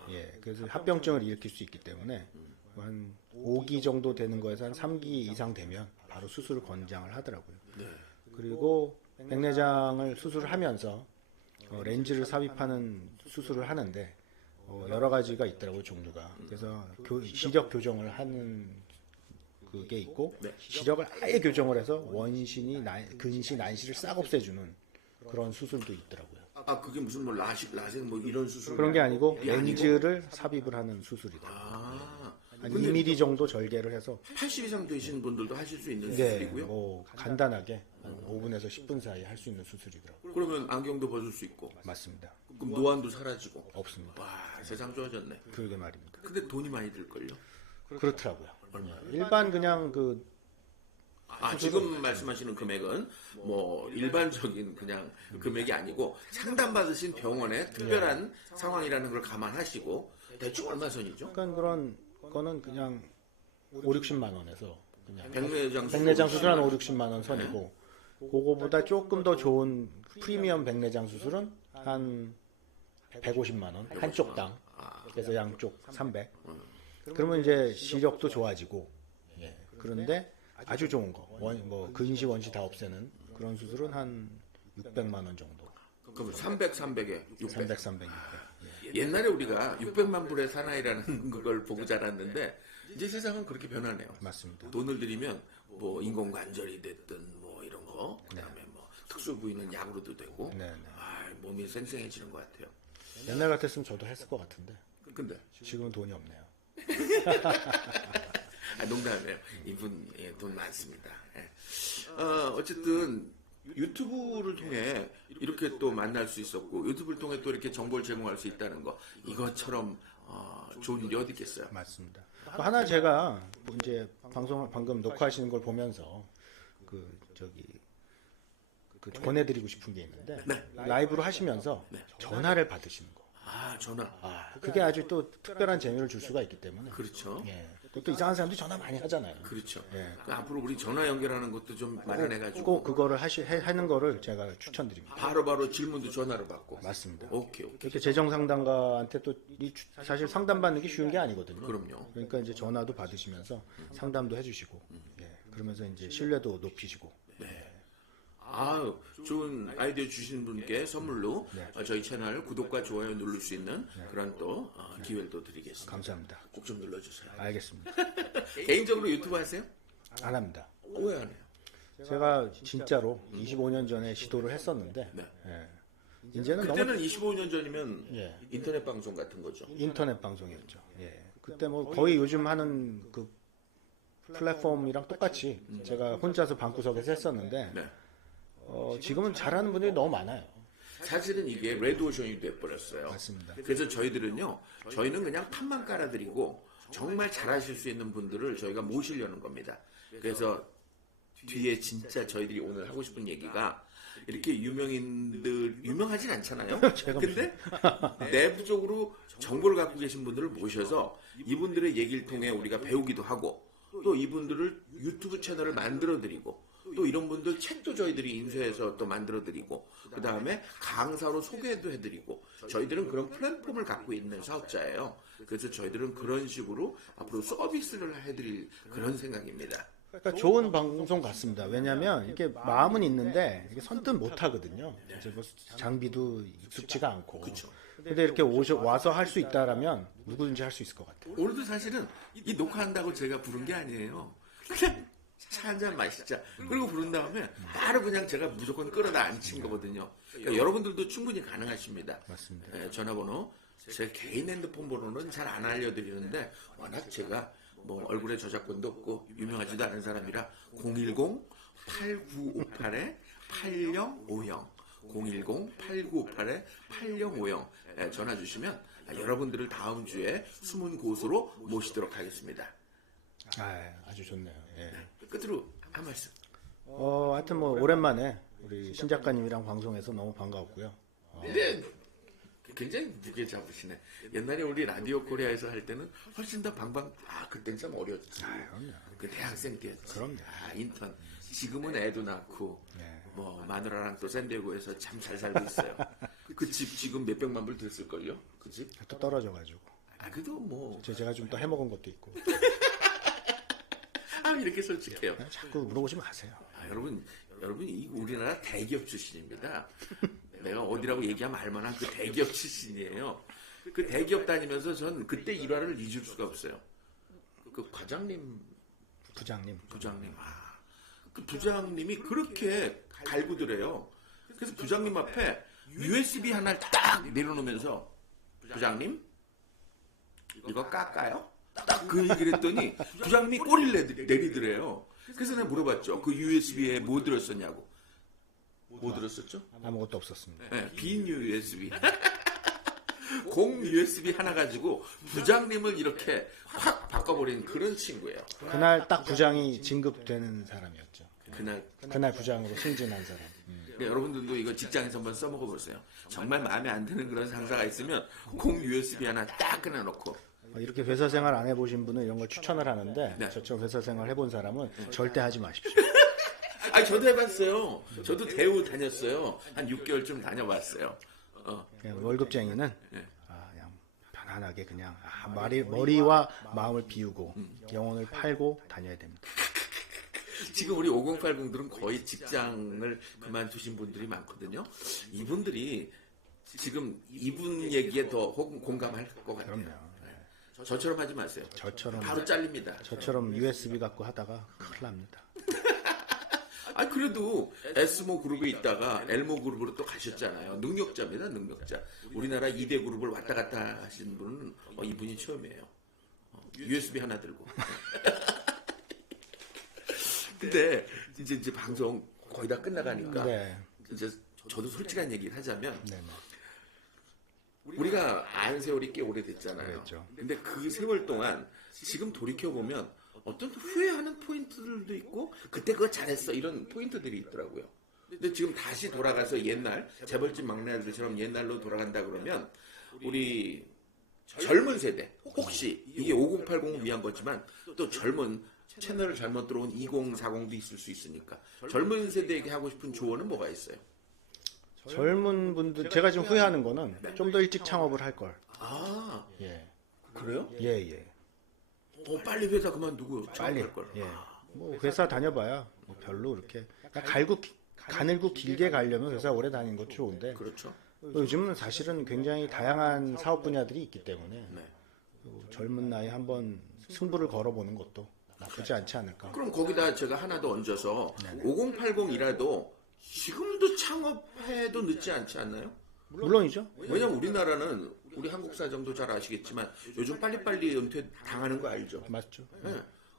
예, 그래서 합병증을 일으킬 수 있기 때문에 한 5기 정도 되는 거에서 한 3기 이상 되면 바로 수술을 권장을 하더라고요. 그리고 백내장을 수술을 하면서 렌즈를 삽입하는 수술을 하는데 여러 가지가 있더라고요, 종류가. 그래서 시력 교정을 하는 그게 있고 네. 시력을 아예 교정을 해서 원시니 근시 난시를 싹 없애주는 그런 수술도 있더라고요. 아 그게 무슨 뭐 라식 뭐 이런 수술 그런 게 아니고 이게 아니고? 렌즈를 삽입을 하는 수술이다. 아 한 2mm 정도 절개를 해서 80 이상 되신 분들도 하실 수 있는 네, 수술이고요. 뭐 간단하게 한 5분에서 10분 사이에 할 수 있는 수술이더라고요. 그러면 안경도 벗을 수 있고 맞습니다. 그럼 노안도 사라지고 없습니다. 와 세상 좋아졌네. 그러게 말입니다. 근데 돈이 많이 들걸요? 그렇더라고요. 일반 그냥 그 아 지금 말씀하시는 금액은 뭐 일반적인 그냥 금액이 아니고 상담받으신 병원의 특별한 상황이라는 걸 감안하시고 대충 얼마 선이죠? 약간 그런 거는 그냥 5, 60만 원에서 그냥 백내장 백내장 수술 한 5, 60만 원 선이고 그거보다 조금 더 좋은 프리미엄 백내장 수술은 한 150만 원 한쪽당. 그래서 양쪽 300. 그러면 이제 시력도 좋아지고 예. 그런데 아주 좋은 거 뭐 근시 원시 다 없애는 그런 수술은 한 600만 원 정도. 그럼 300에 600. 300. 옛날에 우리가 600만 불의 사나이라는 걸 보고 자랐는데 이제 세상은 그렇게 변하네요. 맞습니다. 돈을 들이면 뭐 인공관절이 됐든 뭐 이런 거 그다음에 뭐 특수 부위는 약으로도 되고 네. 아, 몸이 쌩쌩해지는 것 같아요. 옛날 같았으면 저도 했을 것 같은데 근데 지금은 돈이 없네요. 아, 농담이에요. 이분 예, 돈 많습니다. 예. 어쨌든 유튜브를 통해 이렇게 또 만날 수 있었고 유튜브를 통해 또 이렇게 정보를 제공할 수 있다는 거 이것처럼 좋은 일이 어디 있겠어요? 맞습니다. 하나 제가 이제 방송 방금 녹화하시는 걸 보면서 그 권해드리고 싶은 게 있는데 라이브로 하시면서 전화를 받으시는 거. 아 전화. 그게 아주 또 특별한 재미를 줄 수가 있기 때문에. 그렇죠. 예. 또 이상한 사람들이 전화 많이 하잖아요. 그렇죠. 예. 그 앞으로 우리 전화 연결하는 것도 좀 마련해가지고 꼭 그거를 하는 거를 제가 추천드립니다. 바로바로 질문도 전화로 받고. 맞습니다. 오케이. 이렇게 재정 상담가한테 또 사실 상담 받는 게 쉬운 게 아니거든요. 그럼요. 그러니까 이제 전화도 받으시면서 상담도 해주시고, 예. 그러면서 이제 신뢰도 높이시고. 아, 좋은 아이디어 주신 분께 선물로 저희 채널 구독과 좋아요 누를 수 있는 그런 또 기회를 또 드리겠습니다. 감사합니다. 꼭 좀 눌러주세요. 알겠습니다. 개인적으로 유튜브 하세요? 안 합니다. 왜 안 해요? 제가 진짜로 25년 전에 시도를 했었는데, 네. 예. 이제는 너무 그때는 25년 전이면 예. 인터넷 방송 같은 거죠. 인터넷 방송이었죠. 예. 그때 뭐 거의 요즘 하는 그 플랫폼이랑 똑같이 제가 혼자서 방구석에서 했었는데, 네. 지금은 잘하는 분들이 너무 많아요. 사실은 이게 레드오션이 돼버렸어요. 맞습니다. 그래서 저희는 그냥 판만 깔아드리고 정말 잘하실 수 있는 분들을 저희가 모시려는 겁니다. 그래서 뒤에 진짜 저희들이 오늘 하고 싶은 얘기가 이렇게 유명하진 않잖아요. 근데 내부적으로 정보를 갖고 계신 분들을 모셔서 이분들의 얘기를 통해 우리가 배우기도 하고 또 이분들을 유튜브 채널을 만들어드리고 또 이런 분들 책도 저희들이 인쇄해서 또 만들어드리고 그 다음에 강사로 소개도 해드리고 저희들은 그런 플랫폼을 갖고 있는 사업자예요. 그래서 저희들은 그런 식으로 앞으로 서비스를 해드릴 그런 생각입니다. 그러니까 좋은 방송 같습니다. 왜냐하면 이게 마음은 있는데 이게 선뜻 못 하거든요. 이제 뭐 장비도 익숙지가 않고. 근데 이렇게 와서 할 수 있다라면 누구든지 할 수 있을 것 같아요. 오늘도 사실은 이 녹화한다고 제가 부른 게 아니에요. 그냥 차 한잔 마시자. 그리고 부른 다음에 바로 그냥 제가 무조건 끌어다 앉힌 거거든요. 그러니까 여러분들도 충분히 가능하십니다. 맞습니다. 예, 전화번호 제 개인 핸드폰 번호는 잘 안 알려드리는데 워낙 제가 뭐 얼굴에 저작권도 없고 유명하지도 않은 사람이라 010-8958-8050 010-8958-8050 전화 주시면 여러분들을 다음 주에 숨은 고수로 모시도록 하겠습니다. 아주 좋네요. 예. 끝으로 한 말씀. 하여튼 뭐 오랜만에 우리 신 작가님이랑 방송해서 너무 반가웠고요. 네. 굉장히 무게 잡으시네. 옛날에 우리 라디오 코리아에서 할 때는 훨씬 더 그땐 참 어렸지. 그 대학생 때였지. 그럼요. 인턴. 지금은 애도 낳고 뭐 마누라랑 또 샌디에고에서 참 잘 살고 있어요. 그 집 지금 몇백만 불 됐을걸요? 그 집? 또 떨어져가지고. 그래도 뭐 제가 좀 더 해먹은 것도 있고. 이렇게 솔직해요. 자꾸 물어보지 마세요. 여러분 이 우리나라 대기업 출신입니다. 내가 어디라고 얘기하면 알만한 그 대기업 출신이에요. 그 대기업 다니면서 전 그때 일화를 잊을 수가 없어요. 그 과장님 부장님. 그 부장님이 그렇게 갈구더래요. 그래서 부장님 앞에 USB 하나를 딱 내려놓으면서 부장님 이거 깎아요? 딱 그 얘기를 했더니 부장님이 꼬리를 내리더래요. 그래서 내가 물어봤죠. 그 USB에 뭐 들었었냐고. 뭐 들었었죠? 아무것도 없었습니다. 네, 빈 USB. 공 USB 하나 가지고 부장님을 이렇게 확 바꿔버린 그런 친구예요. 그날 딱 부장이 진급되는 사람이었죠. 그날 부장으로 승진한 사람. 네, 여러분들도 이거 직장에서 한번 써먹어 보세요. 정말 마음에 안 드는 그런 상사가 있으면 공 USB 하나 딱 끊어놓고. 이렇게 회사 생활 안 해보신 분은 이런 걸 추천을 하는데 네. 저처럼 회사 생활 해본 사람은 절대 하지 마십시오. 저도 해봤어요. 저도 대우 다녔어요. 한 6개월쯤 다녀봤어요. 그냥 월급쟁이는 네. 그냥 편안하게 그냥 머리와 마음을 비우고 영혼을 팔고 다녀야 됩니다. 지금 우리 5080들은 거의 직장을 그만두신 분들이 많거든요. 이분들이 지금 이분 얘기에 더 혹은 공감할 것 같아요. 그럼요. 저처럼 하지 마세요. 바로 잘립니다. 저처럼 USB 갖고 하다가 큰일 납니다. 그래도 S모 그룹에 있다가 L모 그룹으로 또 가셨잖아요. 능력자입니다, 능력자. 우리나라 2대 그룹을 왔다 갔다 하신 분은 이분이 처음이에요. USB 하나 들고. 근데 이제 방송 거의 다 끝나가니까 네. 이제 저도 솔직한 얘기를 하자면 네. 우리가 안 세월이 꽤 오래됐잖아요. 그랬죠. 근데 그 세월 동안 지금 돌이켜보면 어떤 후회하는 포인트들도 있고 그때 그거 잘했어 이런 포인트들이 있더라고요. 근데 지금 다시 돌아가서 옛날 재벌집 막내 아들처럼 옛날로 돌아간다 그러면 우리 젊은 세대 혹시 이게 5080을 위한 거지만 또 젊은 채널을 잘못 들어온 2040도 있을 수 있으니까 젊은 세대에게 하고 싶은 조언은 뭐가 있어요? 젊은 분들 제가 지금 후회하는 거는 좀 더 일찍 창업을 할 걸. 예. 그래요? 예. 빨리 회사 그만두고 빨리. 창업할 걸. 예. 뭐 회사 다녀봐야 뭐 별로 그렇게 가늘고 길게 가려면 회사 오래 다니는 것도 좋은데 그렇죠. 요즘은 사실은 굉장히 다양한 사업 분야들이 있기 때문에 젊은 나이 한번 승부를 걸어보는 것도 나쁘지 않지 않을까. 그럼 거기다 제가 하나 더 얹어서 5080이라도 지금도 창업해도 늦지 않지 않나요? 물론이죠. 왜냐면 우리나라는 우리 한국 사정도 잘 아시겠지만 요즘 빨리빨리 은퇴 당하는 거 알죠? 맞죠.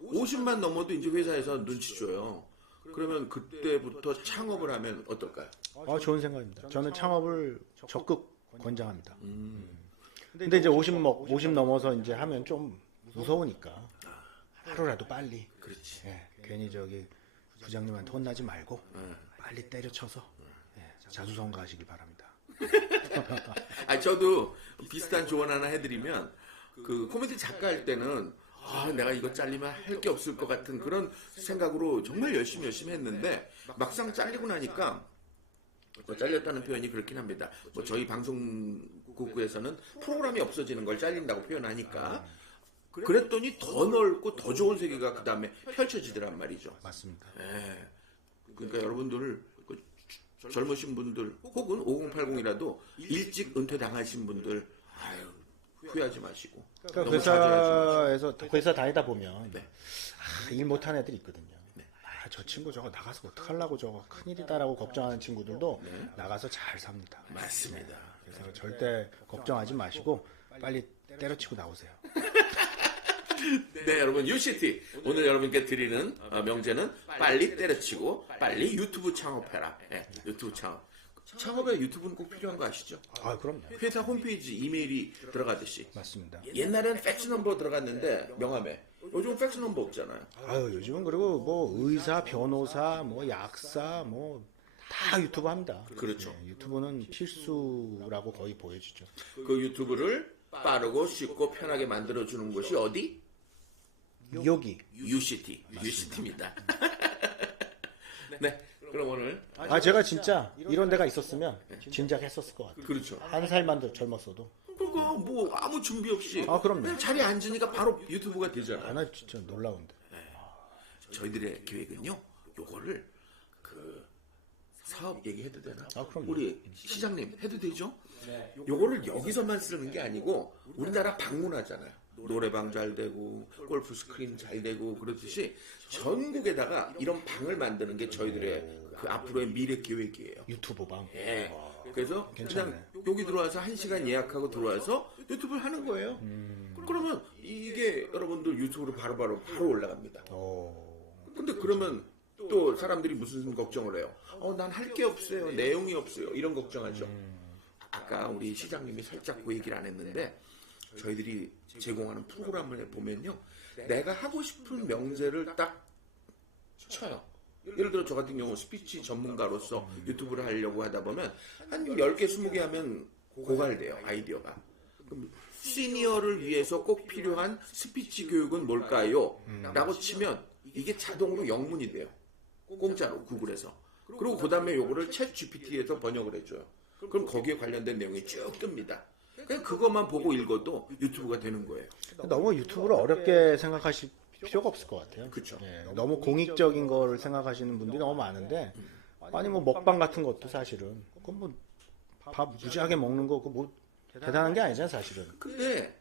50만 넘어도 이제 회사에서 눈치 줘요. 그러면 그때부터 창업을 하면 어떨까요? 좋은 생각입니다. 저는 창업을 적극 권장합니다. 근데 이제 50 넘어서 이제 하면 좀 무서우니까 하루라도 빨리. 그렇지. 예, 괜히 저기 부장님한테 혼나지 말고 빨리 때려쳐서 자수성가하시기 바랍니다. 저도 비슷한 조언 하나 해드리면 그 코미디 작가 할 때는 내가 이거 잘리면 할 게 없을 것 같은 그런 생각으로 정말 열심히 했는데 막상 잘리고 나니까 잘렸다는 표현이 그렇긴 합니다. 저희 방송국에서는 프로그램이 없어지는 걸 잘린다고 표현하니까 그랬더니 더 넓고 더 좋은 세계가 그 다음에 펼쳐지더란 말이죠. 맞습니다. 그러니까 여러분들 젊으신 분들 혹은 5080이라도 일찍 은퇴당하신 분들 후회하지 마시고 그러니까 너무 자제하지 회사에서 회사 다니다 보면 네. 일 못하는 애들이 있거든요. 저 친구 저거 나가서 어떡하려고 저거 큰일이다라고 걱정하는 친구들도 나가서 잘 삽니다. 맞습니다. 그래서 절대 걱정하지 마시고 빨리 때려치고 나오세요. 네, 여러분 UCT 오늘 여러분께 드리는 명제는 빨리 때려치고 빨리 유튜브 창업해라. 유튜브 창업에 유튜브는 꼭 필요한 거 아시죠? 그럼요. 회사 홈페이지 이메일이 들어가듯이 맞습니다. 옛날에는 팩스 넘버 들어갔는데 명함에 요즘은 팩스 넘버 없잖아요. 요즘은 그리고 뭐 의사, 변호사, 뭐 약사, 뭐 다 유튜브 합니다. 그렇죠. 유튜브는 필수라고 거의 보여주죠. 그 유튜브를 빠르고 쉽고 편하게 만들어주는 곳이 어디? 여기. UCT입니다. 네, 그럼 오늘 제가 진짜 이런 데가 있었으면 진작 했었을 것 같아요. 그렇죠. 한 살만 더 젊었어도. 그거 뭐 아무 준비 없이 그럼요. 그냥 자리에 앉으니까 바로 유튜브가 되잖아요. 나 진짜 놀라운데. 저희들의 계획은요, 요거를 그 사업 얘기해도 되나? 그럼요. 우리 시장님 해도 되죠? 요거를 여기서만 쓰는 게 아니고 우리나라 방문하잖아요. 노래방 잘 되고 골프 스크린 잘 되고 그렇듯이 전국에다가 이런 방을 만드는 게 저희들의 그 앞으로의 미래 계획이에요. 유튜브 방. 예. 그래서 괜찮네. 그냥 여기 들어와서 1시간 예약하고 들어와서 유튜브를 하는 거예요. 그러면 이게 여러분들 유튜브로 바로 올라갑니다. 근데 그러면 또 사람들이 무슨 걱정을 해요? 난 할 게 없어요. 내용이 없어요. 이런 걱정하죠. 아까 우리 시장님이 살짝 그 얘기를 안 했는데 저희들이 제공하는 프로그램을 보면요. 내가 하고 싶은 명제를 딱 쳐요. 예를 들어 저 같은 경우 스피치 전문가로서 유튜브를 하려고 하다 보면 한 10개, 20개 하면 고갈돼요. 아이디어가. 그럼 시니어를 위해서 꼭 필요한 스피치 교육은 뭘까요? 라고 치면 이게 자동으로 영문이 돼요. 공짜로 구글에서. 그리고 그 다음에 요거를 챗 GPT에서 번역을 해줘요. 그럼 거기에 관련된 내용이 쭉 뜹니다. 그냥 그것만 보고 읽어도 유튜브가 되는 거예요. 너무 유튜브를 어렵게 생각하실 필요가 없을 것 같아요. 그쵸. 예, 너무 공익적인 거를 생각하시는 분들이 너무 많은데, 아니 뭐 먹방 같은 것도 사실은 그건 뭐 밥 무지하게 먹는 거 그거 뭐 대단한 게 아니잖아요, 사실은. 근데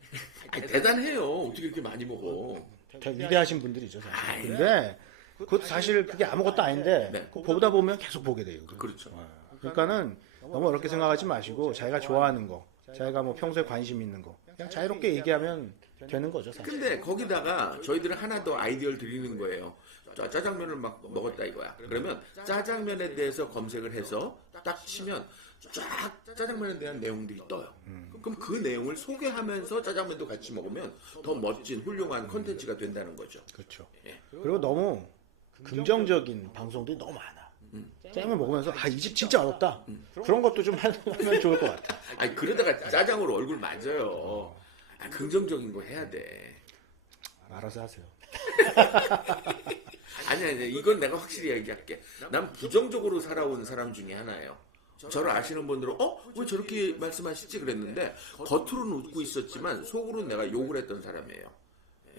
대단해요. 어떻게 이렇게 많이 먹어. 위대하신 분들이죠, 사실. 근데 그것도 사실 그게 아무것도 아닌데 네. 그거 보다 보면 계속 보게 돼요. 그렇죠. 그러니까는 너무 어렵게 생각하지 마시고 자기가 좋아하는 거, 자기가 뭐 평소에 관심 있는 거 그냥 자유롭게 얘기하면 되는 거죠, 사실. 근데 거기다가 저희들은 하나 더 아이디어를 드리는 거예요. 짜장면을 막 먹었다 이거야. 그러면 짜장면에 대해서 검색을 해서 딱 치면 쫙 짜장면에 대한 내용들이 떠요. 그럼 그 내용을 소개하면서 짜장면도 같이 먹으면 더 멋진 훌륭한 콘텐츠가 된다는 거죠. 그렇죠. 예. 그리고 너무 긍정적인 방송들이 너무 많아. 짜장면 먹으면서 이 집 진짜 어렵다. 그런 것도 좀 하면 좋을 것 같아. 아니 그러다가 짜장으로 얼굴 맞아요. 긍정적인 거 해야 돼. 알아서 하세요. 아니 이건 내가 확실히 얘기할게. 난 부정적으로 살아온 사람 중에 하나예요. 저를 아시는 분들은 왜 저렇게 말씀하시지 그랬는데 겉으로는 웃고 있었지만 속으로는 내가 욕을 했던 사람이에요.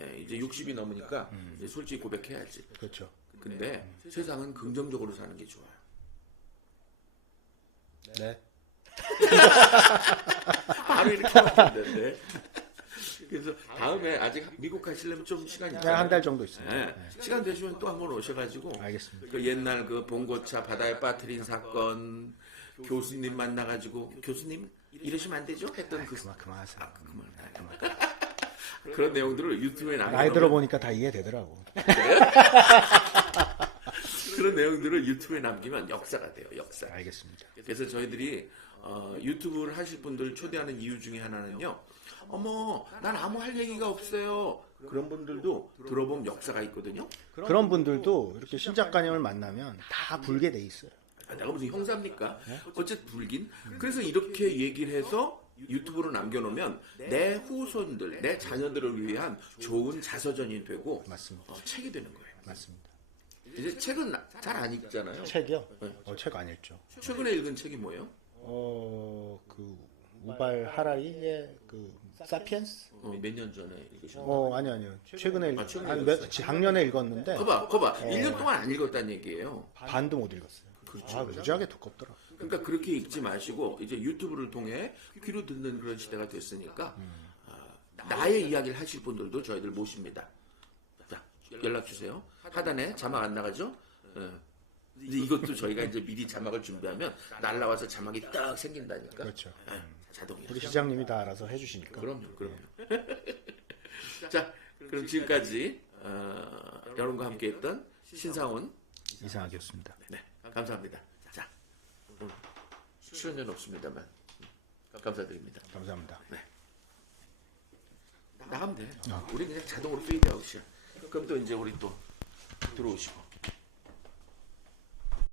예, 이제 60이 넘으니까 이제 솔직히 고백해야지. 그렇죠. 근데 세상은 긍정적으로 사는 게 좋아요. 네. 바로 이렇게 바뀌었는데. 그래서 다음에 아직 미국 가시려면 좀 시간이 있잖아요. 한 달 정도 있습니다. 네. 시간 되시면 또 한번 오셔가지고 알겠습니다. 그 옛날 그 봉고차 바다에 빠뜨린 사건 교수님 만나가지고 교수님 이러시면 안 되죠? 했던 그 그만하세요. 그런 내용들을 유튜브에 나이 남겨놓으면 들어보니까 다 이해되더라고. 그런 내용들을 유튜브에 남기면 역사가 돼요. 역사. 알겠습니다. 그래서 저희들이 유튜브를 하실 분들 초대하는 이유 중에 하나는요. 어머, 난 아무 할 얘기가 없어요. 그런 분들도 들어보면 역사가 있거든요. 그런 분들도 이렇게 신 작가님을 만나면 다 불게 돼 있어요. 내가 무슨 형사입니까? 어쨌든 불긴. 그래서 이렇게 얘기를 해서 유튜브로 남겨놓으면 내 후손들, 내 자녀들을 위한 좋은 자서전이 되고 맞습니다. 책이 되는 거예요. 맞습니다. 이제 책은 잘 안 읽잖아요. 책이요? 네. 책 안 읽죠. 최근에 읽은 책이 뭐예요? 그 우발 하라리의 그 사피엔스? 몇 년 전에 읽으셨나요? 아니요. 최근에 읽었어요? 작년에 읽었는데 거봐. 1년 동안 안 읽었다는 얘기예요. 반도 못 읽었어요. 그렇죠. 무지하게 두껍더라. 그러니까 그렇게 읽지 마시고 이제 유튜브를 통해 귀로 듣는 그런 시대가 됐으니까 나의 이야기를 하실 분들도 저희들 모십니다. 자, 연락 주세요. 하단에 자막 안 나가죠? 이제 이것도 저희가 이제 미리 자막을 준비하면 날라와서 자막이 딱 생긴다니까. 그렇죠. 자동이에요. 우리 시장님이 다 알아서 해주시니까. 그럼요. 자, 그럼 지금까지 여러분과 함께했던 신상훈 이상하겠습니다. 네, 감사합니다. 자, 출연료는 없습니다만 감사드립니다. 감사합니다. 나가면 돼. 우리 그냥 자동으로 페이드아웃이야. 그럼 또 이제 우리 또 들어오시고.